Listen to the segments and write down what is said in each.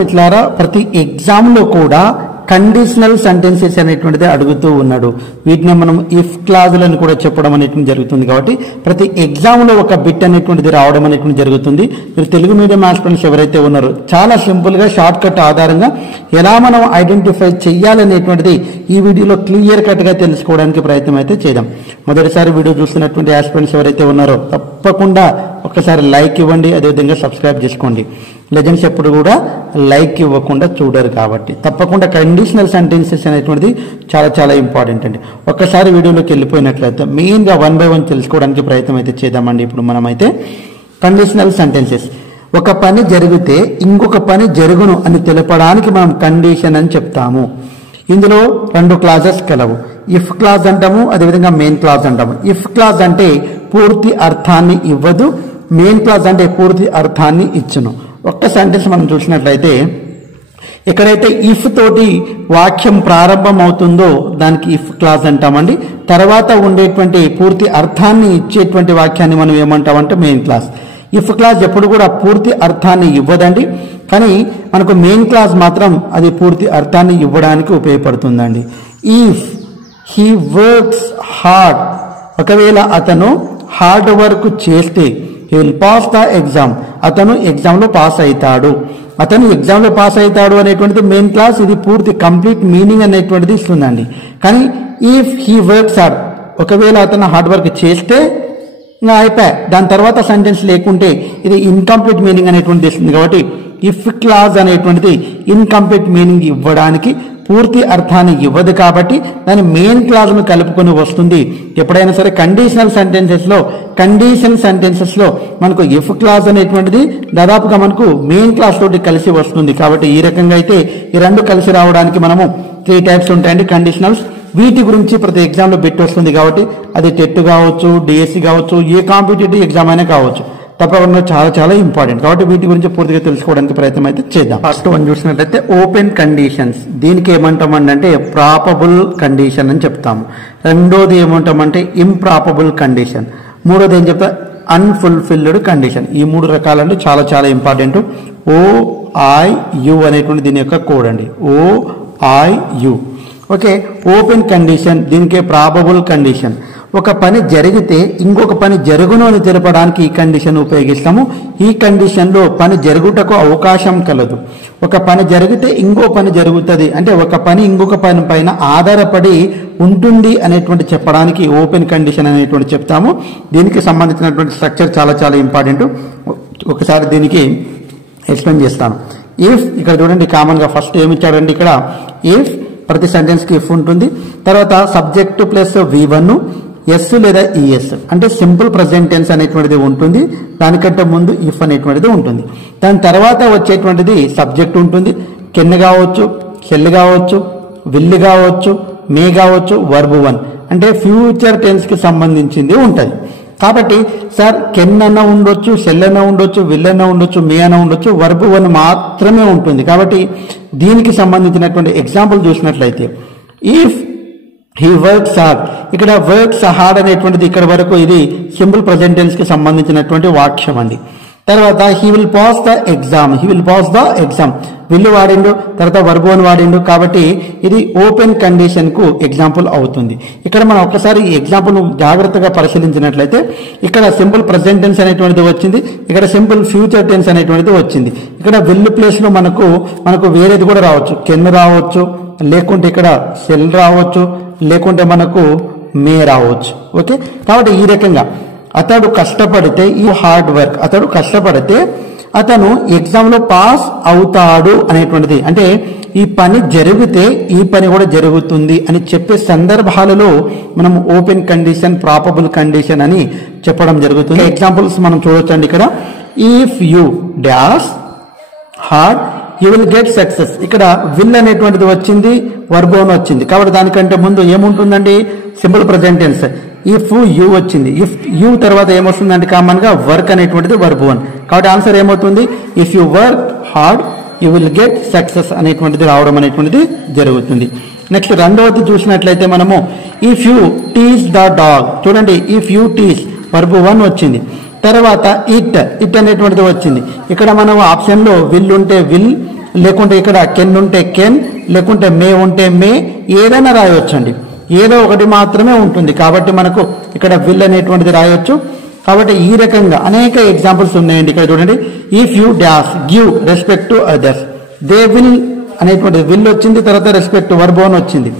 మిత్రులారా ప్రతి ఎగ్జామ్ లో కూడా కండిషనల్ సెంటెన్సెస్ అనేటువంటిది అడుగుతూ ఉన్నాడు. వీటిని మనం ఇఫ్ క్లాజులను కూడా చెప్పడం అనేటువంటి జరుగుతుంది. కాబట్టి ప్రతి ఎగ్జామ్ లో ఒక బిట్ అనేటువంటిది రావడం అనేటువంటి జరుగుతుంది. మీరు తెలుగు మీడియం ఆస్పిరెంట్స్ ఎవరైతే ఉన్నారో చాలా సింపుల్ గా షార్ట్ కట్ ఆధారంగా ఎలా మనం ఐడెంటిఫై చేయాలనేటువంటిది ఈ వీడియోలో క్లియర్ కట్ గా తెలుసుకోవడానికి ప్రయత్నం అయితే చేద్దాం. మొదటిసారి వీడియో చూస్తున్నటువంటి ఆస్పిరెంట్స్ ఎవరైతే ఉన్నారో తప్పకుండా ఒక్కసారి లైక్ ఇవ్వండి, అదేవిధంగా సబ్స్క్రైబ్ చేసుకోండి. లెజెండ్స్ ఎప్పుడు కూడా లైక్ ఇవ్వకుండా చూడరు కాబట్టి తప్పకుండా కండిషనల్ సెంటెన్సెస్ అనేటువంటిది చాలా చాలా ఇంపార్టెంట్ అండి. ఒక్కసారి వీడియోలోకి వెళ్ళిపోయినట్లయితే మెయిన్గా 1 by 1 తెలుసుకోవడానికి ప్రయత్నం అయితే చేద్దామండి. ఇప్పుడు మనమైతే కండిషనల్ సెంటెన్సెస్, ఒక పని జరిగితే ఇంకొక పని జరుగును అని తెలపడానికి మనం కండిషన్ అని చెప్తాము. ఇందులో 2 క్లాజెస్ కలవు. ఇఫ్ క్లాజ్ అంటాము, అదేవిధంగా మెయిన్ క్లాజ్ అంటాము. ఇఫ్ క్లాజ్ అంటే పూర్తి అర్థాన్ని ఇవ్వదు, మెయిన్ క్లాజ్ అంటే పూర్తి అర్థాన్ని ఇచ్చును. ఒక్క సెంటెన్స్ మనం చూసినట్లయితే ఎక్కడైతే ఇఫ్ తోటి వాక్యం ప్రారంభం అవుతుందో దానికి ఇఫ్ క్లాజ్ అంటామండి. తర్వాత ఉండేటువంటి పూర్తి అర్థాన్ని ఇచ్చేటువంటి వాక్యాన్ని మనం ఏమంటామంటే మెయిన్ క్లాజ్. ఇఫ్ క్లాజ్ ఎప్పుడు కూడా పూర్తి అర్థాన్ని ఇవ్వదండి, కానీ మనకు మెయిన్ క్లాజ్ మాత్రం అది పూర్తి అర్థాన్ని ఇవ్వడానికి ఉపయోగపడుతుందండి. ఇఫ్ హీ వర్క్స్ హార్డ్, ఒకవేళ అతను హార్డ్ వర్క్ చేస్తే he will pass the exam, అతను ఎగ్జామ్ లో పాస్ అవుతాడు. అతను ఎగ్జామ్ లో పాస్ అవుతాడు అనేటువంటిది మెయిన్ క్లాస్. ఇది పూర్తి కంప్లీట్ మీనింగ్ అనేటువంటిది ఇస్తుందండి. కానీ ఇఫ్ హీ వర్క్స్ హార్డ్, ఒకవేళ అతను హార్డ్ వర్క్ చేస్తే ఇంకా అయిపోయా, దాని తర్వాత సెంటెన్స్ లేకుంటే ఇది ఇన్కంప్లీట్ మీనింగ్ అనేటువంటిది ఇస్తుంది. కాబట్టి ఇఫ్ క్లాజ్ అనేటువంటిది ఇన్కంప్లీట్ మీనింగ్ ఇవ్వడానికి, పూర్తి అర్థాన్ని ఇవ్వదు కాబట్టి దాని మెయిన్ క్లాజ్ ను కలుపుకొని వస్తుంది. ఎప్పుడైనా సరే కండిషనల్ సెంటెన్సెస్ లో మనకు ఇఫ్ క్లాజ్ అనేటువంటిది దాదాపుగా మనకు మెయిన్ క్లాజ్ తోటి కలిసి వస్తుంది. కాబట్టి ఈ రకంగా అయితే ఈ 2 కలిసి రావడానికి మనము 3 టైప్స్ ఉంటాయండి కండిషనల్స్. వీటి గురించి ప్రతి ఎగ్జామ్ లో బిట్ వస్తుంది. కాబట్టి అది టెట్ కావచ్చు, డిఎస్సి కావచ్చు, ఏ కాంపిటేటివ్ ఎగ్జామ్ అయినా కావచ్చు, తప్పకుండా చాలా చాలా ఇంపార్టెంట్. కాబట్టి వీటి గురించి పూర్తిగా తెలుసుకోవడానికి ప్రయత్నం అయితే చేద్దాం. ఫస్ట్ వన్ చూసినట్లయితే ఓపెన్ కండిషన్స్. దీనికి ఏమంటామంటే ప్రాపబుల్ కండిషన్ అని చెప్తాము. రెండోది ఏమంటామంటే ఇంప్రాపబుల్ కండిషన్. మూడోది ఏం చెప్తా అన్ఫుల్ఫిల్డ్ కండిషన్. ఈ 3 రకాలంటే చాలా చాలా ఇంపార్టెంట్. OIU అనేటువంటి దీని యొక్క కోడ్ అండి. OIU. ఓకే, ఓపెన్ కండిషన్, దీనికే ప్రాబబుల్ కండిషన్. ఒక పని జరిగితే ఇంకొక పని జరుగును అని తెలపడానికి ఈ కండిషన్ ఉపయోగిస్తాము. ఈ కండిషన్ లో పని జరుగుటకు అవకాశం కలదు. ఒక పని జరిగితే ఇంకో పని జరుగుతుంది అంటే ఒక పని ఇంకొక పని పైన ఆధారపడి ఉంటుంది అనేటువంటి చెప్పడానికి ఓపెన్ కండిషన్ అనేటువంటి చెప్తాము. దీనికి సంబంధించినటువంటి స్ట్రక్చర్ చాలా చాలా ఇంపార్టెంట్. ఒకసారి దీనికి ఎక్స్ప్లెయిన్ చేస్తాను. ఇఫ్, ఇక్కడ చూడండి కామన్ గా ఫస్ట్ ఏమి ఇచ్చాడండి ఇక్కడ ఇఫ్, ప్రతి సెంటెన్స్ కి ఇఫ్ ఉంటుంది. తర్వాత సబ్జెక్ట్ ప్లస్ V1, ఎస్ లేదా ఈఎస్ అంటే సింపుల్ ప్రెజెంట్ టెన్స్ అనేటువంటిది ఉంటుంది. దానికంటే ముందు ఇఫ్ అనేటువంటిది ఉంటుంది. దాని తర్వాత వచ్చేటువంటిది సబ్జెక్ట్ ఉంటుంది. కెన్ కావచ్చు, షెల్ కావచ్చు, విల్ కావచ్చు, మే కావచ్చు, వర్బ్ 1 అంటే ఫ్యూచర్ టెన్స్ కి సంబంధించింది ఉంటుంది. కాబట్టి సార్ కెన్ అన్న ఉండొచ్చు, షెల్ అన్న ఉండొచ్చు, విల్ అన్న ఉండొచ్చు, మే అన్న ఉండొచ్చు, వర్బ్ 1 మాత్రమే ఉంటుంది. కాబట్టి దీనికి సంబంధించినటువంటి ఎగ్జాంపుల్ చూసినట్లయితే ఇఫ్ హీ వర్క్స్ హార్డ్, ఇక్కడ వర్క్స్ హార్డ్ అనేటువంటిది ఇక్కడ వరకు ఇది సింపుల్ ప్రెజెంట్ టెన్స్ కి సంబంధించినటువంటి వాక్యం అండి. తర్వాత he will pass the exam, will వాడిండు, తర్వాత వర్బ్ 1 వాడిండు. కాబట్టి ఇది ఓపెన్ కండిషన్ కు ఎగ్జాంపుల్ అవుతుంది. ఇక్కడ మనం ఒక్కసారి ఈ ఎగ్జాంపుల్ జాగ్రత్తగా పరిశీలించినట్లయితే ఇక్కడ సింపుల్ ప్రెజెంట్ టెన్స్ అనేటువంటిది వచ్చింది, ఇక్కడ సింపుల్ ఫ్యూచర్ టెన్స్ అనేటువంటిది వచ్చింది. ఇక్కడ విల్ ప్లేస్ లో మనకు వేరేది కూడా రావచ్చు, కెన్ రావచ్చు, లేకుంటే ఇక్కడ షెల్ రావచ్చు, లేకుంటే మనకు మే రావచ్చు. ఓకే, కాబట్టి ఈ రకంగా అతడు కష్టపడితే ఈ హార్డ్ వర్క్, అతడు కష్టపడితే అతను ఎగ్జామ్ లో పాస్ అవుతాడు అనేటువంటిది అంటే ఈ పని జరిగితే ఈ పని కూడా జరుగుతుంది అని చెప్పే సందర్భాలలో మనం ఓపెన్ కండిషన్, ప్రాపబుల్ కండిషన్ అని చెప్పడం జరుగుతుంది. ఎగ్జాంపుల్స్ మనం చూడొచ్చండి. ఇక్కడ if you dash hard you will get success. ఇక్కడ విల్ అనేటువంటిది వచ్చింది, వర్బ్ 1 వచ్చింది. కాబట్టి దానికంటే ముందు ఏముంటుందండి simple present tense. If you వచ్చింది, ఇఫ్ యూ తర్వాత ఏమొస్తుందంటే కామన్ గా వర్క్ అనేటువంటిది వర్బ్ 1. కాబట్టి ఆన్సర్ ఏమవుతుంది if you work hard you will get success అనేటువంటిది రావడం అనేటువంటిది జరుగుతుంది. నెక్స్ట్ రెండవది చూసినట్లయితే మనము if you teach the dog. చూడండి ఇఫ్ యూ టీచ్ వర్బ్ 1 వచ్చింది. తర్వాత ఇట్ అనేటువంటిది వచ్చింది. ఇక్కడ మనం ఆప్షన్ లో విల్ ఉంటే విల్, లేకుంటే ఇక్కడ కెన్ ఉంటే కెన్, లేకుంటే మే ఉంటే మే, ఏదైనా రాయొచ్చండి. ఏదో ఒకటి మాత్రమే ఉంటుంది కాబట్టి మనకు ఇక్కడ విల్ అనేటువంటిది రాయొచ్చు. కాబట్టి ఈ రకంగా అనేక ఎగ్జాంపుల్స్ ఉన్నాయండి. ఇక్కడ చూడండి, if you dash give respect to others, they will అనేటువంటిది విల్ వచ్చింది, తర్వాత రెస్పెక్ట్ వర్బ్ అని వచ్చింది.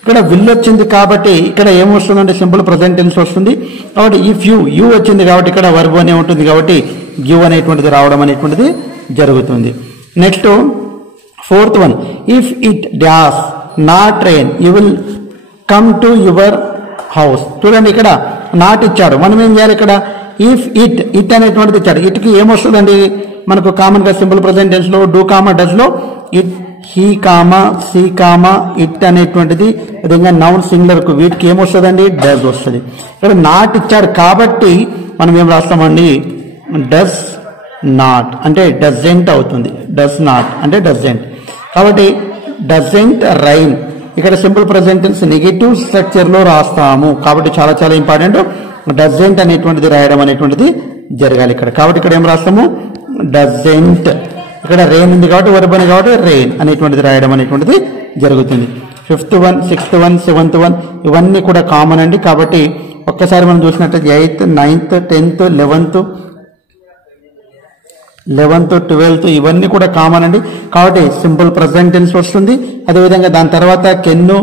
ఇక్కడ విల్ వచ్చింది కాబట్టి ఇక్కడ ఏమొస్తుందంటే సింపుల్ ప్రజెంట్ టెన్స్ వస్తుంది. కాబట్టి ఇఫ్ యూ వచ్చింది కాబట్టి ఇక్కడ వర్బ్ అనే ఉంటుంది కాబట్టి గివ్ అనేటువంటిది రావడం అనేటువంటిది జరుగుతుంది. Next 4th one, if it dash not rain you will come to your house. చూడండి ఇక్కడ నాట్ ఇచ్చాడు, మనం ఏం చేయాలి, ఇక్కడ ఇఫ్ ఇట్ అనేటువంటిది ఇచ్చాడు. ఇట్కి ఏమొస్తుందండి మనకు కామన్ గా సింపుల్ ప్రజెంట్ టెన్స్ లో డూ కామా డస్ లో it, he comma, she comma, it అనేటువంటిది విధంగా నౌన్ సింగులర్ కు వీటికి ఏమొస్తుందండి డస్ వస్తుంది. ఇక్కడ నాట్ ఇచ్చాడు కాబట్టి మనం ఏం రాస్తామండి డస్ నాట్ అంటే డజెంట్ అవుతుంది. డస్ నాట్ అంటే డజెంట్. కాబట్టి డజెంట్ రైన్ ఇక్కడ simple present tense negative structure లో రాస్తాము కాబట్టి చాలా చాలా ఇంపార్టెంట్. డజెంట్ అనేటువంటిది రాయడం అనేటువంటిది జరగాలి ఇక్కడ. కాబట్టి ఇక్కడ ఏం రాస్తాము డజెంట్. ఇక్కడ రెయిన్ ఉంది కాబట్టి వర్బ్ అని కాబట్టి రెయిన్ అనేటువంటిది రాయడం అనేటువంటిది జరుగుతుంది. 5th one, 6th one, 7th one ఇవన్నీ కూడా కామన్ అండి. కాబట్టి ఒక్కసారి మనం చూసినట్లయితే 8th, 9th, 10th, 11th, 12th ఇవన్నీ కూడా కామన్ అండి. కాబట్టి సింపుల్ ప్రెజెంట్ టెన్స్ వస్తుంది. అదేవిధంగా దాని తర్వాత కెన్ను,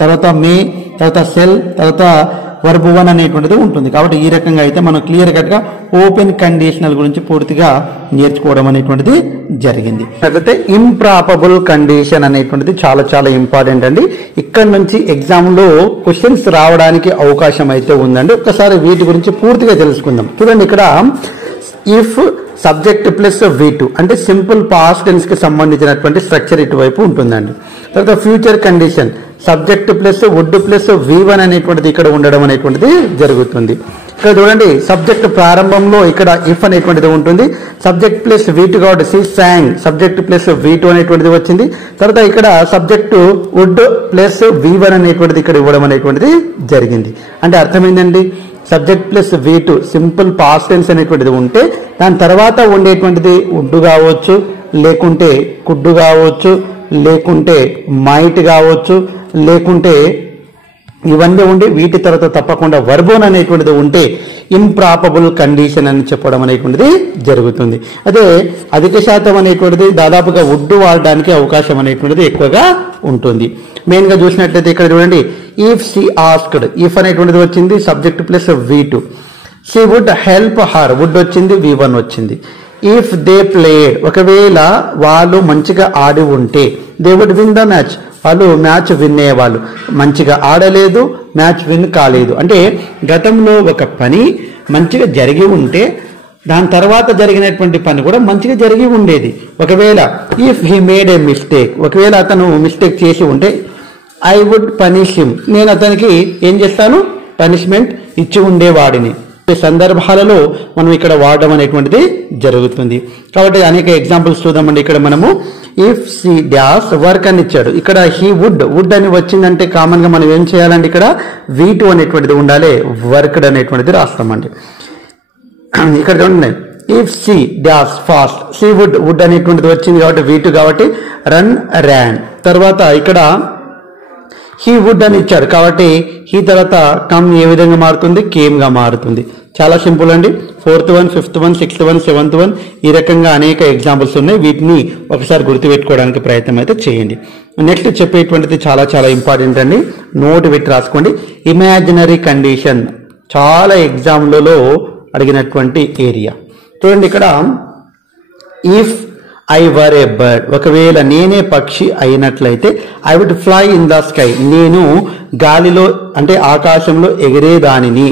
తర్వాత మే, తర్వాత సెల్, తర్వాత వర్బ్ వన్ అనేటువంటిది ఉంటుంది. కాబట్టి ఈ రకంగా అయితే మనం క్లియర్ కట్ గా ఓపెన్ కండిషనల్ గురించి పూర్తిగా నేర్చుకోవడం అనేటువంటిది జరిగింది. అయితే ఇంప్రాపబుల్ కండిషన్ అనేటువంటిది చాలా చాలా ఇంపార్టెంట్ అండి. ఇక్కడ నుంచి ఎగ్జామ్ లో క్వశ్చన్స్ రావడానికి అవకాశం అయితే ఉందండి. ఒక్కసారి వీటి గురించి పూర్తిగా తెలుసుకుందాం. చూడండి ఇక్కడ ఇఫ్ సబ్జెక్ట్ ప్లస్ V2 అంటే సింపుల్ పాస్ట్ టెన్స్ కి సంబంధించినటువంటి స్ట్రక్చర్ ఇటువైపు ఉంటుందండి. తర్వాత future condition subject plus would plus V1 అనేటువంటిది ఇక్కడ ఉండడం అనేటువంటిది జరుగుతుంది. ఇక్కడ చూడండి సబ్జెక్ట్ ప్రారంభంలో ఇక్కడ ఇఫ్ అనేటువంటిది ఉంటుంది. సబ్జెక్ట్ ప్లస్ V2 కాబట్టి C song, subject plus V2 అనేటువంటిది వచ్చింది. తర్వాత ఇక్కడ సబ్జెక్టు వుడ్ ప్లస్ V1 అనేటువంటిది ఇక్కడ ఇవ్వడం అనేటువంటిది జరిగింది. అంటే అర్థమైందండి, subject plus V2 simple past tense అనేటువంటిది ఉంటే దాని తర్వాత ఉండేటువంటిది వుడ్ కావచ్చు, లేకుంటే కుడ్డు కావచ్చు, లేకుంటే మైట్ కావచ్చు, లేకుంటే ఇవన్నీ ఉండి వీటి తర్వాత తప్పకుండా వర్బోన్ అనేటువంటిది ఉంటే ఇంప్రాపబుల్ కండిషన్ అని చెప్పడం అనేటువంటిది జరుగుతుంది. అదే అధిక శాతం అనేటువంటిది దాదాపుగా వుడ్ వాడడానికి అవకాశం అనేటువంటిది ఎక్కువగా ఉంటుంది. మెయిన్ గా చూసినట్లయితే ఇక్కడ చూడండి ఇఫ్ షీ ఆస్క్డ్, ఇఫ్ అనేటువంటిది వచ్చింది subject plus V2. She would help her, would వచ్చింది V1 వచ్చింది. ఇఫ్ దే ప్లేడ్ ఒకవేళ వాళ్ళు మంచిగా ఆడి ఉంటే they would win the match, వాళ్ళు మ్యాచ్ విన్ అయ్యేవాళ్ళు. మంచిగా ఆడలేదు, మ్యాచ్ విన్ కాలేదు అంటే గతంలో ఒక పని మంచిగా జరిగి ఉంటే దాని తర్వాత జరిగినటువంటి పని కూడా మంచిగా జరిగి ఉండేది. ఒకవేళ if he made A mistake, ఒకవేళ అతను మిస్టేక్ చేసి ఉంటే ఐ వుడ్ పనిష్ హిమ్, నేను అతనికి ఏం చేస్తాను పనిష్మెంట్ ఇచ్చి ఉండేవాడిని. సందర్భాలలో మనం ఇక్కడ వాడడం అనేటువంటిది జరుగుతుంది. కాబట్టి అనేక ఎగ్జాంపుల్స్ చూద్దామండి. ఇక్కడ మనము ఇఫ్ షీ డాష్ వర్క్ అని ఇచ్చాడు, ఇక్కడ హీ వుడ్ అని వచ్చిందంటే కామన్ గా మనం ఏం చేయాలండి, ఇక్కడ V2 అనేటువంటిది ఉండాలి, వర్క్డ్ అనేటువంటిది రాస్తామండి. ఇక్కడ చూడండి if she dash fast, she would అనేటువంటిది వచ్చింది కాబట్టి V2 కాబట్టి రన్ ర్యాన్. తర్వాత ఇక్కడ హీ వుడ్ అని ఇచ్చాడు కాబట్టి హీ తర్వాత కమ్ ఏ విధంగా మారుతుంది, కేమ్ గా మారుతుంది. చాలా సింపుల్ అండి. 4th one, 5th one, 6th one, 7th one ఈ రకంగా అనేక ఎగ్జాంపుల్స్ ఉన్నాయి. వీటిని ఒకసారి గుర్తుపెట్టుకోవడానికి ప్రయత్నం అయితే చేయండి. నెక్స్ట్ చెప్పేటువంటిది చాలా చాలా ఇంపార్టెంట్ అండి, నోట్ పెట్టి రాసుకోండి. ఇమాజినరీ కండిషన్ చాలా ఎగ్జామ్లలో అడిగినటువంటి ఏరియా. చూడండి ఇక్కడ if I were a bird, ఒకవేళ నేనే పక్షి అయినట్లయితే I would fly in the sky, నేను గాలిలో అంటే ఆకాశంలో ఎగిరేదానిని.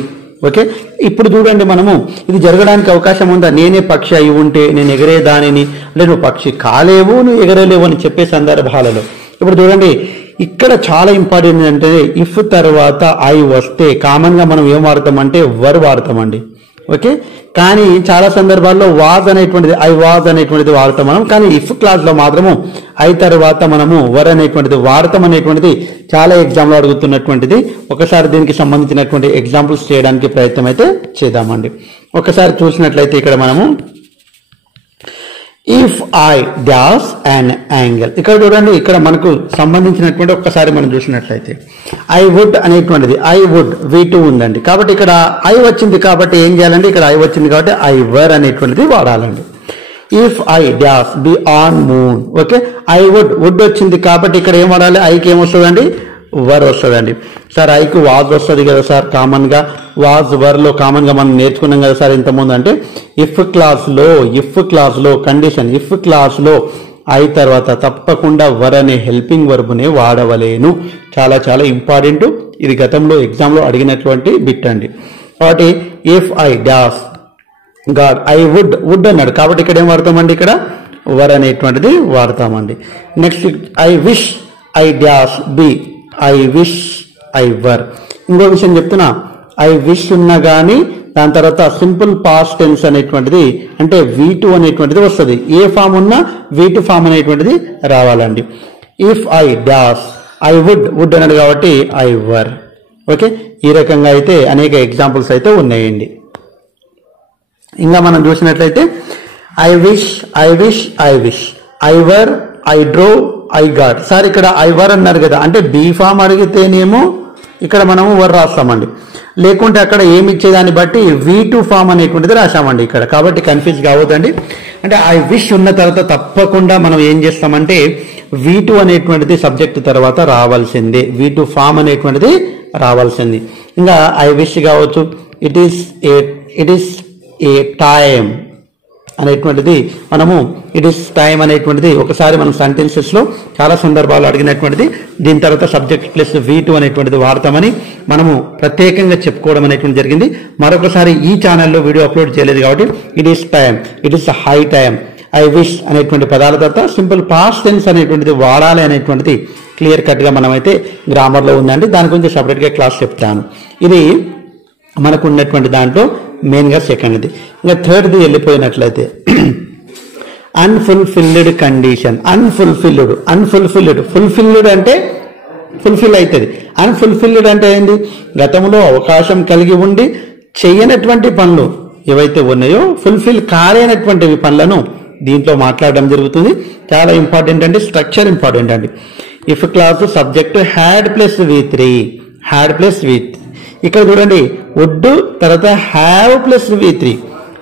ఓకే, ఇప్పుడు చూడండి మనము ఇది జరగడానికి అవకాశం ఉందా, నేనే పక్షి అయి ఉంటే నేను ఎగిరేదానిని అంటే నువ్వు పక్షి కాలేవు, నువ్వు ఎగరలేవు అని చెప్పే సందర్భాలలో. ఇప్పుడు చూడండి ఇక్కడ చాలా ఇంపార్టెంట్ అంటే ఇఫ్ తర్వాత ఐ వస్తే కామన్ గా మనం ఏం వాడతామంటే వర్ వాడతామండి. ఓకే, కానీ చాలా సందర్భాల్లో వాజ్ అనేటువంటిది ఐ వాజ్ అనేటువంటిది వాడతాం మనం. కానీ ఇఫ్ క్లాస్ లో మాత్రము ఐ తర్వాత మనము వర్ అనేటువంటిది వాడతాం అనేటువంటిది చాలా ఎగ్జామ్ లో అడుగుతున్నటువంటిది. ఒకసారి దీనికి సంబంధించినటువంటి ఎగ్జాంపుల్స్ చేయడానికి ప్రయత్నం అయితే చేద్దామండి. ఒకసారి చూసినట్లయితే ఇక్కడ మనము if I dash and angle. ఇక్కడ చూడండి, ఇక్కడ మనకు సంబంధించినటువంటి ఒక్కసారి మనం చూసినట్లయితే ఐ వుడ్ అనేటువంటిది ఐ వుడ్ V2 ఉందండి. కాబట్టి ఇక్కడ ఐ వచ్చింది కాబట్టి ఏం చేయాలండి, ఇక్కడ ఐ వచ్చింది కాబట్టి ఐ వర్ అనేటువంటిది వాడాలండి. If I dash be on moon. Okay, I would వచ్చింది కాబట్టి ఇక్కడ ఏం వాడాలి, ఐకి ఏమొస్తుందండి, వర్ వస్తుందండి. సార్ ఐకి వాజ్ వస్తుంది కదా సార్, కామన్ గా వాజ్ వర్ లో కామన్ గా మనం నేర్చుకున్నాం కదా సార్ ఇంతకుముందు. అంటే ఇఫ్ క్లాస్ లో కండిషన్, ఇఫ్ క్లాస్ లో ఐ తర్వాత తప్పకుండా వర్ అనే హెల్పింగ్ వర్బ్ నే వాడవలేను. చాలా చాలా ఇంపార్టెంట్, ఇది గతంలో ఎగ్జామ్ లో అడిగినటువంటి బిట్ అండి. కాబట్టి if I dash got I would అన్నాడు కాబట్టి ఇక్కడ ఏం వాడతామండి, ఇక్కడ వర్ అనేటువంటిది వాడతామండి. Next I wish I dash be I wish I were. ఇంకో విషయం చెప్తున్నా, ఐ విష్ ఉన్నా కానీ దాని తర్వాత సింపుల్ పాస్ట్ టెన్స్ అనేటువంటిది అంటే V2 అనేటువంటిది వస్తుంది. ఏ ఫామ్ ఉన్నా V2 ఫామ్ అనేటువంటిది రావాలండి. If I dash I would అన్నాడు కాబట్టి ఐ వర్. ఓకే, ఈ రకంగా అయితే అనేక ఎగ్జాంపుల్స్ అయితే ఉన్నాయండి. ఇంకా మనం చూసినట్లయితే I wish I were I drew I got. Sir ఇక్కడ ఐ వర్ అన్నారు కదా, అంటే బీ ఫామ్ అడిగితేనేమో ఇక్కడ మనము వర్ రాస్తామండి, లేకుంటే అక్కడ ఏమి ఇచ్చేదాన్ని బట్టి V2 ఫామ్ అనేటువంటిది రాసామండి ఇక్కడ. కాబట్టి కన్ఫ్యూజ్ కావద్దండి. అంటే ఐ విష్ ఉన్న తర్వాత తప్పకుండా మనం ఏం చేస్తామంటే V2 అనేటువంటిది సబ్జెక్ట్ తర్వాత రావాల్సిందే, V2 ఫామ్ అనేటువంటిది రావాల్సింది. ఇంకా ఐ విష్ కావచ్చు, ఇట్ ఈస్ ఏ టైమ్ అనేటువంటిది మనము ఇట్ ఈస్ టైమ్ అనేటువంటిది ఒకసారి మనం సెంటెన్సెస్ లో చాలా సందర్భాలు అడిగినటువంటిది. దీని తర్వాత సబ్జెక్ట్ ప్లస్ V2 అనేటువంటిది వాడతామని మనము ప్రత్యేకంగా చెప్పుకోవడం అనేటువంటి జరిగింది. మరొకసారి ఈ ఛానల్లో వీడియో అప్లోడ్ చేయలేదు కాబట్టి it is time, it is high time, I wish అనేటువంటి పదాల తర్వాత సింపుల్ పాస్ట్ టెన్స్ అనేటువంటిది వాడాలి అనేటువంటిది క్లియర్ కట్ గా మనమైతే గ్రామర్ లో ఉందండి. దాని గురించి సపరేట్ గా క్లాస్ చెప్తాను. ఇది మనకు ఉన్నటువంటి దాంట్లో మెయిన్ గా సెకండ్ది. ఇంకా థర్డ్ది వెళ్ళిపోయినట్లయితే అన్ఫుల్ఫిల్డ్ కండిషన్. ఫుల్ఫిల్డ్ అంటే ఫుల్ఫిల్ అవుతుంది. అన్ఫుల్ఫిల్డ్ అంటే ఏంది, గతంలో అవకాశం కలిగి ఉండి చేయనటువంటి పనులు ఏవైతే ఉన్నాయో ఫుల్ఫిల్ కాలేనటువంటి పనులను దీంట్లో మాట్లాడడం జరుగుతుంది. చాలా ఇంపార్టెంట్ అండి, స్ట్రక్చర్ ఇంపార్టెంట్ అండి. If class subject had plus V3. ఇక్కడ చూడండి, వుడ్ తర్వాత have plus V3,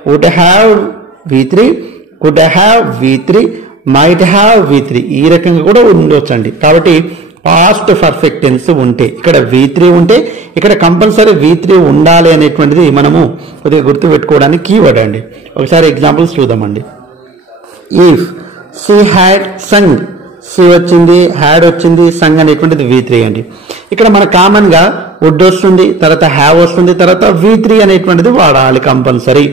would have V3, could have V3, might have V3, ఈ రకంగా కూడా ఉండొచ్చు అండి. కాబట్టి పాస్ట్ పర్ఫెక్ట్ టెన్స్ ఉంటే ఇక్కడ V3 ఉంటే ఇక్కడ కంపల్సరీ V3 ఉండాలి అనేటువంటిది మనము కొద్దిగా గుర్తు పెట్టుకోవడానికి కీవర్డ్ అండి. ఒకసారి ఎగ్జాంపుల్స్ చూద్దామండి. If she had Sung, she వచ్చింది, హ్యాడ్ వచ్చింది, సంగ్ అనేటువంటిది V3 అండి. ఇక్కడ మన కామన్ గా వుడ్ వస్తుంది, తర్వాత హ్యావ్ వస్తుంది, తర్వాత V3 అనేటువంటిది వాడాలి కంపల్సరీ.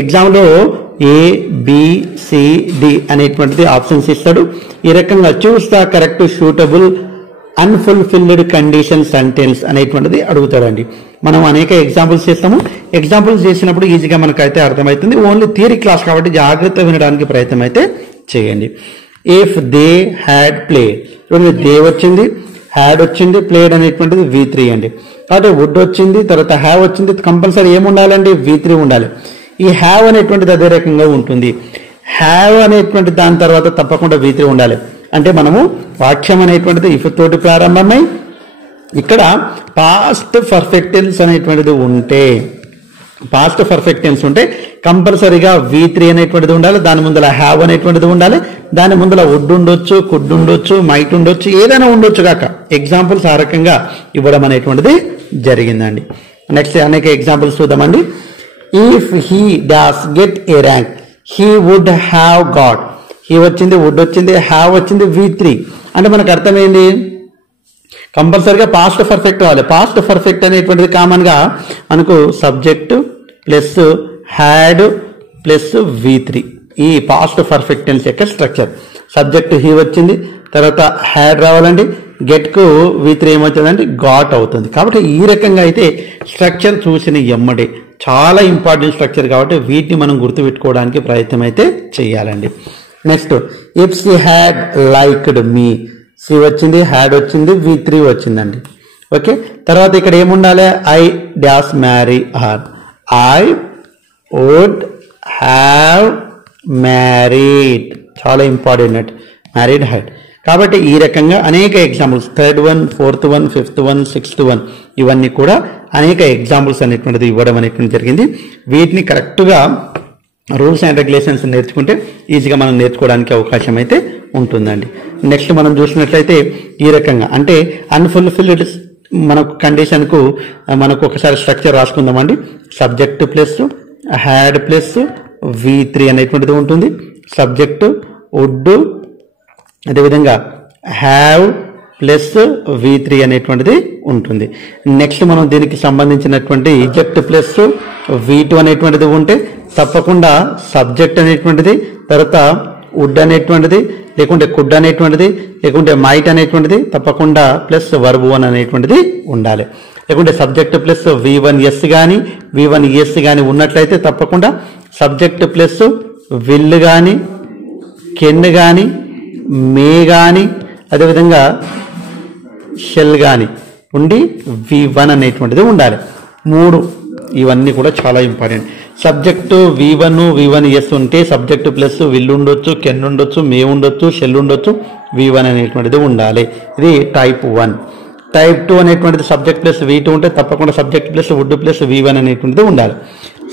ఎగ్జామ్ లో ABCD అనేటువంటిది ఆప్షన్స్ ఇస్తాడు. ఈ రకంగా choose the correct suitable unfulfilled condition sentence అనేటువంటిది అడుగుతాడండి. మనం అనేక ఎగ్జాంపుల్స్ చేస్తాము. ఎగ్జాంపుల్స్ చేసినప్పుడు ఈజీగా మనకైతే అర్థమవుతుంది. ఓన్లీ థియరీ క్లాస్ కాబట్టి జాగ్రత్త వినడానికి ప్రయత్నం అయితే చేయండి. If they had played, they వచ్చింది, హ్యాడ్ వచ్చింది, ప్లేడ్ అనేటువంటిది V3 అండి. కాబట్టి వుడ్ వచ్చింది, తర్వాత హ్యావ్ వచ్చింది, కంపల్సరీ ఏముండాలండి, V3 ఉండాలి. ఈ హ్యావ్ అనేటువంటిది అదే రకంగా ఉంటుంది. హ్యావ్ అనేటువంటి దాని తర్వాత తప్పకుండా V3 ఉండాలి. అంటే మనము వాక్యం అనేటువంటిది ఇఫ్ తోటి ప్రారంభమై ఇక్కడ పాస్ట్ పర్ఫెక్ట్ టెన్స్ అనేటువంటిది ఉంటే, పాస్ట్ పర్ఫెక్ట్ టెన్స్ ఉంటే కంపల్సరీగా V3 అనేటువంటిది ఉండాలి. దాని ముందర హ్యావ్ అనేటువంటిది ఉండాలి. దాని ముందర వుడ్ ఉండొచ్చు, కుడ్ ఉండొచ్చు, మైట్ ఉండొచ్చు, ఏదైనా ఉండొచ్చు కాక ఎగ్జాంపుల్స్ ఆ రకంగా ఇవ్వడం అనేటువంటిది జరిగిందండి. నెక్స్ట్ అనేక ఎగ్జాంపుల్స్ చూద్దామండి. If he does get a rank, he would have got. He వచ్చింది, వుడ్ వచ్చింది, హ్యావ్ వచ్చింది, V3 అంటే మనకు అర్థమైంది కంపల్సరీగా పాస్ట్ పర్ఫెక్ట్ అవ్వాలి. పాస్ట్ పర్ఫెక్ట్ అనేటువంటిది కామన్ గా మనకు subject plus had plus V3, ఈ పాస్ట్ పర్ఫెక్ట్ టెన్స్ యొక్క స్ట్రక్చర్. సబ్జెక్ట్ హీ వచ్చింది, తర్వాత హ్యాడ్ రావాలండి, గెట్ కు V3 ఏమవుతుందండి, గాట్ అవుతుంది. కాబట్టి ఈ రకంగా అయితే స్ట్రక్చర్ చూసిన ఎమ్మడే చాలా ఇంపార్టెంట్ స్ట్రక్చర్ కాబట్టి వీటిని మనం గుర్తుపెట్టుకోవడానికి ప్రయత్నం అయితే చేయాలండి. Next if she had liked me, she వచ్చింది, హ్యాడ్ వచ్చింది, V3 వచ్చిందండి. ఓకే, తర్వాత ఇక్కడ ఏముండాలి, I dash marry her, I would have married, చాలా ఇంపార్టెంట్, మ్యారీడ్ హ్యాడ్. కాబట్టి ఈ రకంగా అనేక ఎగ్జాంపుల్స్, 3rd one, 4th one, 5th one, 6th one, ఇవన్నీ కూడా అనేక ఎగ్జాంపుల్స్ అనేటువంటిది ఇవ్వడం అనేటువంటి జరిగింది. వీటిని కరెక్ట్గా రూల్స్ అండ్ రెగ్యులేషన్స్ నేర్చుకుంటే ఈజీగా మనం నేర్చుకోవడానికి అవకాశం అయితే ఉంటుందండి. నెక్స్ట్ మనం చూసినట్లయితే ఈ రకంగా అంటే అన్ఫుల్ఫిల్డ్ మనకు కండిషన్కు మనకు ఒకసారి స్ట్రక్చర్ రాసుకుందామండి. Subject plus had plus V3 అనేటువంటిది ఉంటుంది. సబ్జెక్టు వుడ్, అదేవిధంగా హ్యావ్ ప్లస్ V3 అనేటువంటిది ఉంటుంది. నెక్స్ట్ మనం దీనికి సంబంధించినటువంటి సబ్జెక్ట్ ప్లస్ V2 అనేటువంటిది ఉంటే తప్పకుండా సబ్జెక్ట్ అనేటువంటిది, తర్వాత వుడ్ అనేటువంటిది, లేకుంటే కుడ్ అనేటువంటిది, లేకుంటే మైట్ అనేటువంటిది తప్పకుండా ప్లస్ వర్బ్ 1 అనేటువంటిది ఉండాలి. లేకుంటే సబ్జెక్ట్ ప్లస్ V1S కానీ V1ES కానీ ఉన్నట్లయితే తప్పకుండా సబ్జెక్ట్ ప్లస్ విల్ కానీ కెన్ కానీ మే కానీ అదేవిధంగా షెల్ కానీ ఉండి V1 అనేటువంటిది ఉండాలి. 3 ఇవన్నీ కూడా చాలా ఇంపార్టెంట్. సబ్జెక్టు V1 V1S ఉంటే సబ్జెక్టు ప్లస్ విల్ ఉండొచ్చు, కెన్ ఉండొచ్చు, మే ఉండొచ్చు, షెల్ ఉండొచ్చు, V1 అనేటువంటిది ఉండాలి. ఇది టైప్ 1. టైప్ 2 అనేటువంటిది సబ్జెక్ట్ ప్లస్ V2 ఉంటే తప్పకుండా subject plus would plus V1 అనేటువంటిది ఉండాలి.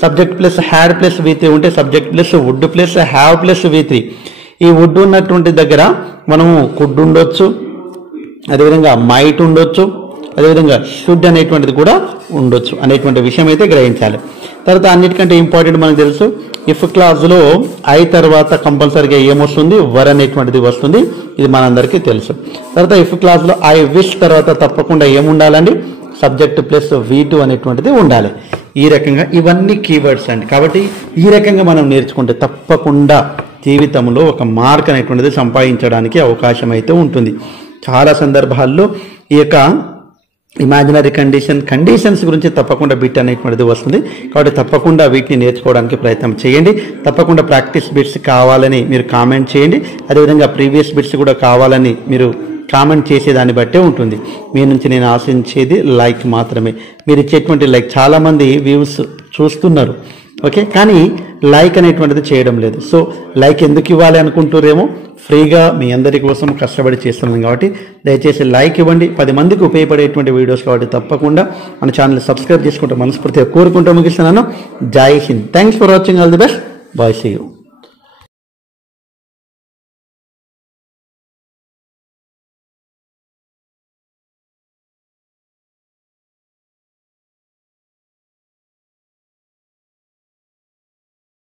Subject plus had plus V3 ఉంటే subject plus would plus have plus V3. ఈ వుడ్ ఉన్నటువంటి దగ్గర మనము కుడ్ ఉండొచ్చు, అదేవిధంగా మైట్ ఉండొచ్చు, అదేవిధంగా షుడ్ అనేటువంటిది కూడా ఉండొచ్చు అనేటువంటి విషయం అయితే గ్రహించాలి. తర్వాత అన్నిటికంటే ఇంపార్టెంట్ మనకు తెలుసు, ఇఫ్ క్లాజ్లో ఐ తర్వాత కంపల్సరీగా ఏమొస్తుంది, వర్ అనేటువంటిది వస్తుంది. ఇది మనందరికీ తెలుసు. తర్వాత ఇఫ్ క్లాజ్లో ఐ విష్ తర్వాత తప్పకుండా ఏముండాలండి, సబ్జెక్ట్ ప్లస్ V2 అనేటువంటిది ఉండాలి. ఈ రకంగా ఇవన్నీ కీవర్డ్స్ అండి. కాబట్టి ఈ రకంగా మనం నేర్చుకుంటే తప్పకుండా జీవితంలో ఒక మార్క్ అనేటువంటిది సంపాదించడానికి అవకాశం అయితే ఉంటుంది. చాలా సందర్భాల్లో ఈ యొక్క ఇమాజినరీ కండిషన్స్ గురించి తప్పకుండా బిట్ అనేటువంటిది వస్తుంది. కాబట్టి తప్పకుండా వీటిని నేర్చుకోవడానికి ప్రయత్నం చేయండి. తప్పకుండా ప్రాక్టీస్ బిట్స్ కావాలని మీరు కామెంట్ చేయండి. అదేవిధంగా ప్రీవియస్ బిట్స్ కూడా కావాలని మీరు కామెంట్ చేసేదాన్ని బట్టే ఉంటుంది. మీ నుంచి నేను ఆశించేది లైక్ మాత్రమే. మీరు ఇచ్చేటువంటి లైక్, చాలామంది వ్యూస్ చూస్తున్నారు ఓకే, కానీ లైక్ అనేటువంటిది చేయడం లేదు. సో లైక్ ఎందుకు ఇవ్వాలి అనుకుంటున్నారేమో, ఫ్రీగా మీ అందరి కోసం కష్టపడి చేస్తున్నాం కాబట్టి దయచేసి లైక్ ఇవ్వండి. 10 మందికి ఉపయోగపడేటువంటి వీడియోస్ కాబట్టి తప్పకుండా మన ఛానల్ సబ్స్క్రైబ్ చేసుకుంటూ మనస్ఫూర్తిగా కోరుకుంటూ ముగిస్తున్నాను. జై హింద్. Thanks for watching. All the best. Bye. See you.